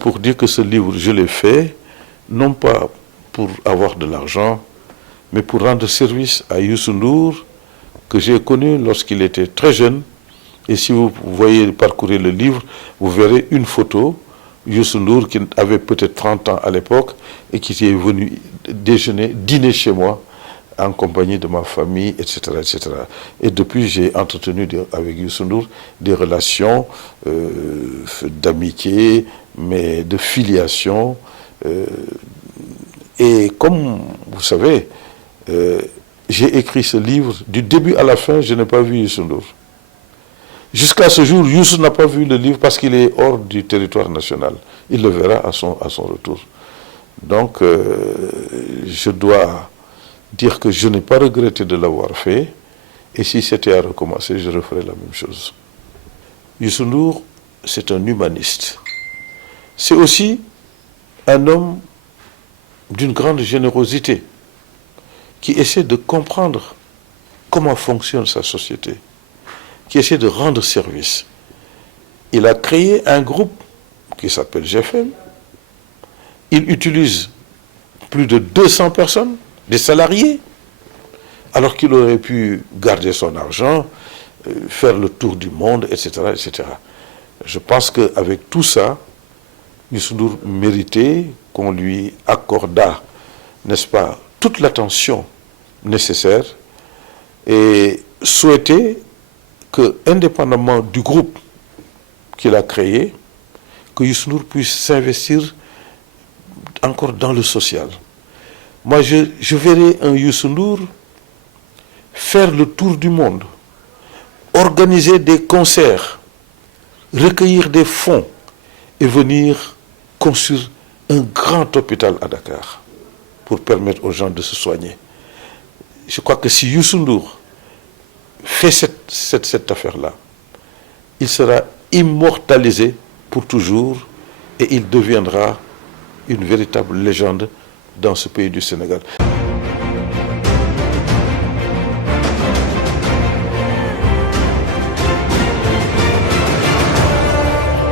pour dire que ce livre, je l'ai fait, non pas pour avoir de l'argent, mais pour rendre service à Youssou N'Dour, que j'ai connu lorsqu'il était très jeune. Et si vous voyez parcourir le livre, vous verrez une photo, Youssou N'Dour, qui avait peut-être 30 ans à l'époque, et qui est venu dîner chez moi, en compagnie de ma famille, etc. etc. Et depuis, j'ai entretenu avec Youssou N'Dour des relations d'amitié, mais de filiation. Et comme vous savez, j'ai écrit ce livre, du début à la fin, je n'ai pas vu Youssou N'Dour. Jusqu'à ce jour, Youssou n'a pas vu le livre parce qu'il est hors du territoire national. Il le verra à son retour. Donc, je dois dire que je n'ai pas regretté de l'avoir fait. Et si c'était à recommencer, je referais la même chose. Youssou N'Dour, c'est un humaniste. C'est aussi un homme d'une grande générosité qui essaie de comprendre comment fonctionne sa société, qui essaie de rendre service. Il a créé un groupe qui s'appelle GFM. Il utilise plus de 200 personnes, des salariés, alors qu'il aurait pu garder son argent, faire le tour du monde, etc. etc. Je pense qu'avec tout ça, Youssou N'Dour méritait qu'on lui accordât, n'est-ce pas, toute l'attention nécessaire et souhaitait que, indépendamment du groupe qu'il a créé, que Youssou N'Dour puisse s'investir encore dans le social. Moi, je verrais un Youssou N'Dour faire le tour du monde, organiser des concerts, recueillir des fonds et venir construire un grand hôpital à Dakar pour permettre aux gens de se soigner. Je crois que si Youssou N'Dour fait cette affaire-là, il sera immortalisé pour toujours et il deviendra une véritable légende dans ce pays du Sénégal.